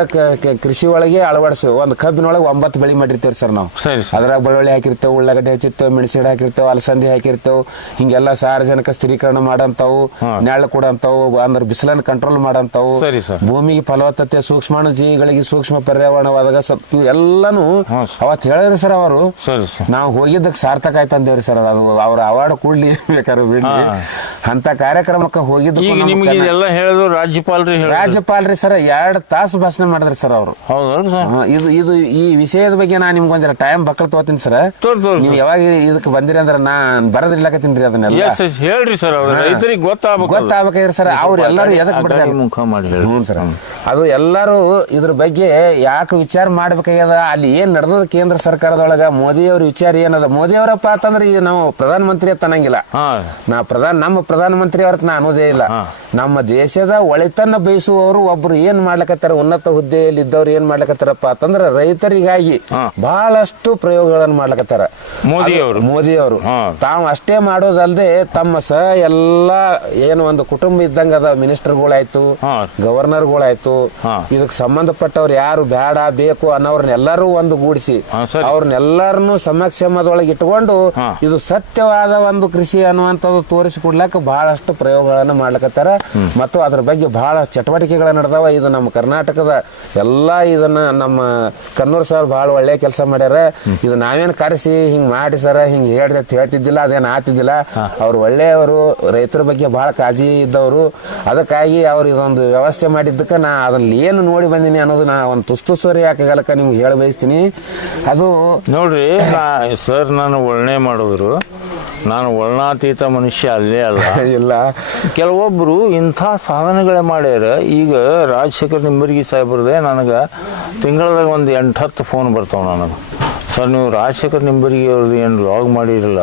ಕೃಷಿ ಒಳಗೆ ಅಳವಡಿಸಿ. ಒಂದು ಕಬ್ಬಿನೊಳಗೆ ಒಂಬತ್ತು ಬೆಳೆ ಮಾಡಿರ್ತೀವಿ ಸರ್ ನಾವು. ಸರಿ ಸರ್. ಅದ್ರಾಗ ಬೆಳ್ಳುಳ್ಳಿ ಹಾಕಿರ್ತೇವೆ ಉಳ್ಳಾಗಡ್ಡೆ ಹಚ್ಚಿರ್ತೇವೆ ಮೆಣಸಿನ ಹಾಕಿರ್ತೇವೆ ಅಲಸಂದಿ ಹಾಕಿರ್ತೇವೆ ಹಿಂಗೆಲ್ಲ ಸಾರ್ವಜನಿಕ ಸ್ಥಿರೀಕರಣ ಮಾಡಂತವು ನೆಳ್ಳು ಕೊಡಂತವು ಅಂದ್ರೆ ಬಿಸಿಲನ್ನು ಕಂಟ್ರೋಲ್ ಮಾಡಂತಾವು ಸರಿ ಸರ್. ಭೂಮಿಗೆ ಫಲವತ್ತತೆ ಸೂಕ್ಷ್ಮಾಣು ಜೀವಿಗಳಿಗೆ ಸೂಕ್ಷ್ಮ ಪರ್ಯಾವರಣವಾದಾಗ ಒದಗ ಇವೆಲ್ಲಾನು ಹಾ, ಸರ್. ಅವತ್ತು ಹೇಳಿದ್ರು ಸರ್ ಅವರು. ಸರಿ ಸರ್. ನಾವು ಹೋಗಿದ್ದಕ್ಕೆ ಸಾರ್ಥಕ ಆಯ್ತು ಅಂದೇವ್ರಿ ಸರ್ ಅದು. ಅವ್ರ ಅವಾರ್ಡ್ ಕೊಡ್ಲಿ ಬೇಕಾದ್ರೆ ಬಿಡ್ಲಿ. ಹಾ. ಅಂತ ಕಾರ್ಯಕ್ರಮಕ್ಕೆ ಹೋಗಿದ್ದು ಈಗ ನಿಮಗೆ ಇದೆಲ್ಲ ಹೇಳಿದ್ರು ರಾಜ್ಯಪಾಲರು ಹೇಳಿದ್ರು. ರಾಜ್ಯಪಾಲ್ರಿ ಸರ್ ಎರಡು ತಾಸು ಭಾಷಣ ಮಾಡಿದ್ರಿ ಸರ್ ಅವರು. ಹೌದು ಸರ್? ಇದು ಇದು ಈ ವಿಷಯದ ಬಗ್ಗೆ ನಾನು ಒಂದ್ ಟೈಮ್ ಬಕ್ಕಲ್ ತಗೋತೀನಿ ಸರ್. ತೋರ್ ತೋರ್ ನೀವು ಯಾವಾಗ ಇದಕ್ಕೆ ಬಂದಿರಿ ಅಂದ್ರೆ ಬರದ್ರಿಲ್ಲ ಬರದಿರ್ಲಕತ್ತೀನಿ ಅದನ್ನೆಲ್ಲ. ಎಸ್ ಎಸ್ ಹೇಳ್ರಿ ಸರ್ ಅವ್ರ. ರೈತರಿಗೆ ಗೊತ್ತಾಗಬೇಕು ಗೊತ್ತಾಗ್ಬೇಕಾದ್ರೆ ಸರ್ ಅವ್ರು ಎಲ್ಲರೂ ಎದಕ್ಕೆ ಬಿಡ್ತಾರೆ ಮುಖ ಮಾಡಿ ಹೇಳಿ ಹ್ಞೂ ಸರ್. ಅದು ಎಲ್ಲರೂ ಇದ್ರ ಬಗ್ಗೆ ಯಾಕೆ ವಿಚಾರ ಮಾಡ್ಬೇಕಾಗ್ಯದ? ಅಲ್ಲಿ ಏನ್ ನಡೆದದ ಕೇಂದ್ರ ಸರ್ಕಾರದೊಳಗ? ಮೋದಿ ಅವ್ರ ವಿಚಾರ ಏನದ? ಮೋದಿ ಅವರಪ್ಪ ಅಂತಂದ್ರೆ ಈಗ ನಾವು ಪ್ರಧಾನ ಮಂತ್ರಿ ಅಂತ ಅನ್ನಂಗಿಲ್ಲ ಹಾ. ನಾ ಪ್ರಧಾನ ನಮ್ಮ ಪ್ರಧಾನ ಮಂತ್ರಿ ಅವ್ರ ನಾ ಅನ್ನೋದೇ ಇಲ್ಲ. ನಮ್ಮ ದೇಶದ ಒಳಿತನ್ನ ಬಯಸುವವರು ಒಬ್ರು ಏನ್ ಮಾಡ್ಲಕತ್ತಾರ ಉನ್ನತ ಹುದ್ದೆಯಲ್ಲಿ ಇದ್ದವ್ರು ಏನ್ ಮಾಡ್ಲಕತ್ತಾರಪ್ಪ ಅಂತಂದ್ರ ರೈತರಿಗಾಗಿ ಬಹಳಷ್ಟು ಪ್ರಯೋಗಗಳನ್ನ ಮಾಡ್ಲಕತ್ತಾರ. ಮೋದಿ ಅವರು. ಮೋದಿ ಅವರು. ತಾವು ಅಷ್ಟೇ ಮಾಡೋದಲ್ದೆ ತಮ್ಮ ಸಹ ಎಲ್ಲ ಏನು ಒಂದು ಕುಟುಂಬ ಇದ್ದಂಗ ಅದ ಮಿನಿಸ್ಟರ್ಗಳಾಯ್ತು. ಗವರ್ನರ್ಗಳಾಯ್ತು. ಇದಕ್ಕೆ ಇದಕ್ ಸಂಬಂಧಪಟ್ಟವ್ರು ಯಾರು ಬೇಡ ಬೇಕು ಅನ್ನೋರ್ನೆಲ್ಲರೂ ಒಂದು ಗೂಡಿಸಿ. ಅವ್ರನ್ನೆಲ್ಲರನ್ನು ಸಮಕ್ಷಮದೊಳಗೆ ಇಟ್ಕೊಂಡು ಇದು ಸತ್ಯವಾದ ಒಂದು ಕೃಷಿ ಅನ್ನುವಂಥದ್ದು ತೋರಿಸಿಕೊಡ್ಲಕ್ಕ ಬಹಳಷ್ಟು ಪ್ರಯೋಗಗಳನ್ನ ಮಾಡ್ಲಕತ್ತಾರ. ಮತ್ತು ಅದ್ರ ಬಗ್ಗೆ ಬಹಳ ಚಟುವಟಿಕೆಗಳು ನಡೆದವ. ಇದು ನಮ್ಮ ಕರ್ನಾಟಕದ ಎಲ್ಲ ಇದನ್ನ ನಮ್ಮ ಕನ್ನೂರ್ ಸರ್ ಬಹಳ ಒಳ್ಳೆ ಕೆಲಸ ಮಾಡ್ಯಾರ. ಇದು ನಾವೇನು ಕರೆಸಿ ಹಿಂಗೆ ಮಾಡಿ ಸರ ಹಿಂಗೆ ಹೇಳ್ರಿ ಅಂತ ಹೇಳ್ತಿದ್ದಿಲ್ಲ ಅದೇನು ಆತಿದ್ದಿಲ್ಲ ಅವ್ರು ಒಳ್ಳೆಯವರು ರೈತರ ಬಗ್ಗೆ ಬಹಳ ಕಾಳಜಿ ಇದ್ದವರು. ಅದಕ್ಕಾಗಿ ಅವ್ರು ಇದೊಂದು ವ್ಯವಸ್ಥೆ ಮಾಡಿದ್ದಕ್ಕೆ ನಾ ಅದರಲ್ಲಿ ಏನು ನೋಡಿ ಬಂದೀನಿ ಅನ್ನೋದು ನಾ ಒಂದು ತುಸ್ತುಸ್ವರಿ ಹಾಕಗಲಕ್ಕ ನಿಮ್ಗೆ ಹೇಳಿ ಬಯಸ್ತೀನಿ. ಅದು ನೋಡ್ರಿ ಸರ್ ನಾನು ಒಳ್ಳೆ ಮಾಡಿದ್ರು ನಾನು ವರ್ಣಾತೀತ ಮನುಷ್ಯ ಅಲ್ಲೇ ಅಲ್ಲ. ಇಲ್ಲ. ಕೆಲವೊಬ್ಬರು ಇಂಥ ಸಾಧನೆಗಳೇ ಮಾಡ್ಯಾರ. ಈಗ ರಾಜಶೇಖರ್ ನಿಂಬರ್ಗಿ ಸಾಹೇಬ್ರದೇ ನನಗೆ ತಿಂಗಳದಾಗ ಒಂದು ಎಂಟು ಹತ್ತು ಫೋನ್ ಬರ್ತಾವೆ ನನಗೆ. ಸರ್ ನೀವು ರಾಜಶೇಖರ್ ನಿಂಬರ್ಗಿ ಅವ್ರದ್ದು ಏನು ಲಾಗ್ ಮಾಡಿರಲ್ಲ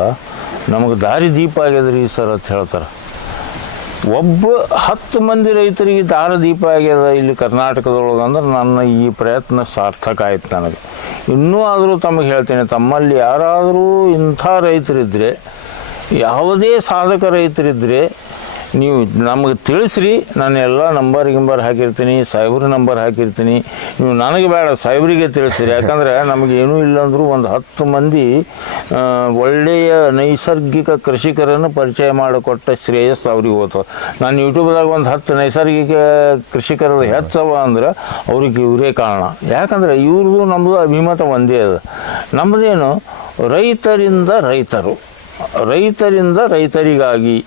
ನಮಗೆ ದಾರಿ ದೀಪ ಆಗ್ಯದ್ರಿ ಸರ್ ಅಂತ ಹೇಳ್ತಾರೆ. ಒಬ್ಬ ಹತ್ತು ಮಂದಿ ರೈತರಿಗೆ ದಾರ ದೀಪ ಆಗ್ಯದ ಇಲ್ಲಿ ಕರ್ನಾಟಕದೊಳಗೆ ಅಂದ್ರೆ ನನ್ನ ಈ ಪ್ರಯತ್ನ ಸಾರ್ಥಕ ಆಯ್ತು ನನಗೆ. ಇನ್ನೂ ಆದರೂ ತಮಗೆ ಹೇಳ್ತೇನೆ ತಮ್ಮಲ್ಲಿ ಯಾರಾದರೂ ಇಂಥ ರೈತರಿದ್ದರೆ ಯಾವುದೇ ಸಾಧಕ ರೈತರಿದ್ದರೆ ನೀವು ನಮಗೆ ತಿಳಿಸ್ರಿ, ನಾನು ಎಲ್ಲ ನಂಬರ್ ಗಿಂಬರ್ ಹಾಕಿರ್ತೀನಿ, ಸಾಹೇಬ್ರ ನಂಬರ್ ಹಾಕಿರ್ತೀನಿ. ನೀವು ನನಗೆ ಬೇಡ, ಸಾಹೇಬ್ರಿಗೆ ತಿಳಿಸ್ರಿ. ಯಾಕಂದ್ರೆ ನಮಗೆ ಏನೂ ಇಲ್ಲಾಂದರೂ ಒಂದು ಹತ್ತು ಮಂದಿ ಒಳ್ಳೆಯ ನೈಸರ್ಗಿಕ ಕೃಷಿಕರನ್ನು ಪರಿಚಯ ಮಾಡಿಕೊಟ್ಟ ಶ್ರೇಯಸ್ ಅವ್ರಿಗೆ ಹೋಗ್ತದೆ ನಾನು ಯೂಟ್ಯೂಬ್ದಾಗ ಒಂದು ಹತ್ತು ನೈಸರ್ಗಿಕ ಕೃಷಿಕರದು ಹೆಚ್ಚವ ಅಂದ್ರೆ ಅವ್ರಿಗೆ ಇವರೇ ಕಾರಣ. ಯಾಕಂದ್ರೆ ಇವ್ರದ್ದು ನಮ್ಮದು ಅಭಿಮತ ಒಂದೇ ಅದ. ನಮ್ಮದೇನು ರೈತರಿಂದ ರೈತರು. ರೈತರಿಂದ ರೈತರಿಗಾಗಿ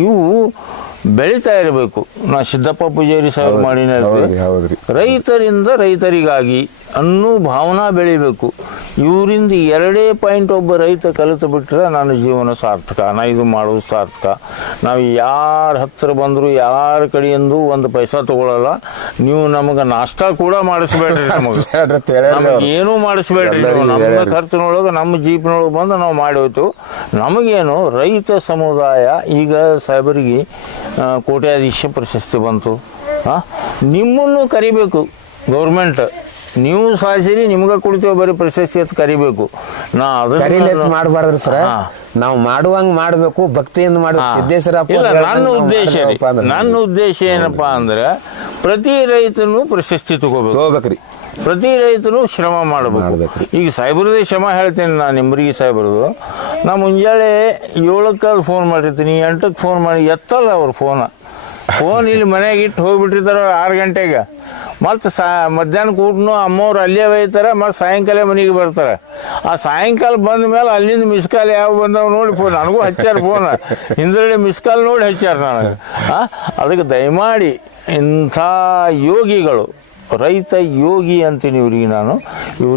ಇವು ಬೆಳೀತಾ ಇರಬೇಕು. ನಾ ಸಿದ್ದಪ್ಪ ಪೂಜಾರಿ ಸಾಹೇಬ್ ಮಾಡಿನ ರೈತರಿಂದ ರೈತರಿಗಾಗಿ ಅನ್ನೋ ಭಾವನಾ ಬೆಳಿಬೇಕು. ಇವರಿಂದ ಎರಡೇ ಪಾಯಿಂಟ್ ಒಬ್ಬ ರೈತ ಕಲಿತು ಬಿಟ್ಟರೆ ನನ್ನ ಜೀವನ ಸಾರ್ಥಕ. ನಾ ಇದು ಮಾಡೋದು ಸಾರ್ಥಕ. ನಾವು ಯಾರ ಹತ್ರ ಬಂದರೂ ಯಾರ ಕಡೆಯಿಂದ ಒಂದು ಪೈಸಾ ತಗೊಳ್ಳಲ್ಲ ನೀವು ನಮಗೆ ನಾಷ್ಟ ಕೂಡ ಮಾಡಿಸ್ಬೇಡ್ರಿ ನಮಗೆ. ಏನೂ ಮಾಡಿಸ್ಬೇಡ್ರಿ ನೀವು. ನಮ್ಮ. ಖರ್ಚಿನೊಳಗೆ ನಮ್ಮ ಜೀಪ್ನೊಳಗೆ ಬಂದು ನಾವು ಮಾಡಿ ಹೋಯ್ತು ನಮಗೇನು ರೈತ ಸಮುದಾಯ ಈಗ ಸಾಹೇಬರಿಗೆ ಕೋಟ್ಯಾಧೀಶ ಪ್ರಶಸ್ತಿ ಬಂತು. ಹಾಂ ನಿಮ್ಮನ್ನು ಕರಿಬೇಕು ಗೌರ್ಮೆಂಟ್. ನೀವು ಸಾಯಿಸಿರಿ ನಿಮ್ಗೆ ಕೊಡ್ತೀವಿ ಬರೀ ಪ್ರಶಸ್ತಿ ಅಂತ ಕರಿಬೇಕು. ನಾ ಅದು ಅದನ್ನ ಸರ್ ಸರ. ಹಾ. ನಾವು ಮಾಡುವಂಗ್ ಮಾಡಬೇಕು ಭಕ್ತಿಯಿಂದ ಮಾಡ್ಬೇಕು ಸಿದ್ದೇಶ್ವರಪ್ಪ ಇಲ್ಲ ಅವ್ರು ನನ್ನ ಹೇಳ್ದಂಗ್ ಉದ್ದೇಶ ರೀ. ಮಾಡ್ಬೇಕಪ್ಪ ಅಂದ್ರೆ ನನ್ನ ಉದ್ದೇಶ ಏನಪ್ಪಾ ಅಂದ್ರೆ ಪ್ರತಿ ರೈತನು ಪ್ರಶಸ್ತಿ ತಗೋಬೇಕು. ತಗೋಬೇಕ್ರಿ. ಪ್ರತಿ ರೈತನು ಶ್ರಮ ಮಾಡಬೇಕು. ಮಾಡ್ಬೇಕು. ಈಗ ಸಾಹೇಬ್ರದೇ ಶ್ರಮ ಹೇಳ್ತೇನೆ ನಾನು ನಿಮ್ಮರಿಗೆ ಸಾಹೇಬ್ರದು. ನಾ ಮುಂಜಾನೆ ಏಳಕ್ಕೆ ಫೋನ್ ಮಾಡಿರ್ತೀನಿ ಎಂಟಕ್ಕೆ ಫೋನ್ ಮಾಡಿ ಎತ್ತಲ್ಲ ಅವ್ರ ಫೋನ ಫೋನ್ ಇಲ್ಲಿ ಮನೆಗೆ ಇಟ್ಟು ಹೋಗ್ಬಿಟ್ಟಿರ್ತಾರ ಆರು ಗಂಟೆಗೆ. ಮತ್ತು ಸಾ, ಮಧ್ಯಾಹ್ನ ಊಟನು ಅಮ್ಮವ್ರು ಅಲ್ಲೇ ಒಯ್ತಾರೆ ಮತ್ತು ಸಾಯಂಕಾಲ ಮನೆಗೆ ಬರ್ತಾರೆ. ಆ ಸಾಯಂಕಾಲ ಬಂದ ಮೇಲೆ ಅಲ್ಲಿಂದ ಮಿಸ್ ಕಾಲ್ ಯಾವ ಬಂದವು ನೋಡಿ ಫೋನ್, ನನಗೂ ಹಚ್ಚಾರ ಫೋನ್. ಹಿಂದ್ಗಡೆ ಮಿಸ್ ಕಾಲ್ ನೋಡಿ ಹಚ್ಚಾರ ನನಗೆ. ಅದಕ್ಕೆ ದಯಮಾಡಿ ಇಂಥ ಯೋಗಿಗಳು, ರೈತ ಯೋಗಿ ಅಂತೀನಿ ಇವ್ರಿಗೆ ನಾನು. ಇವ್ರು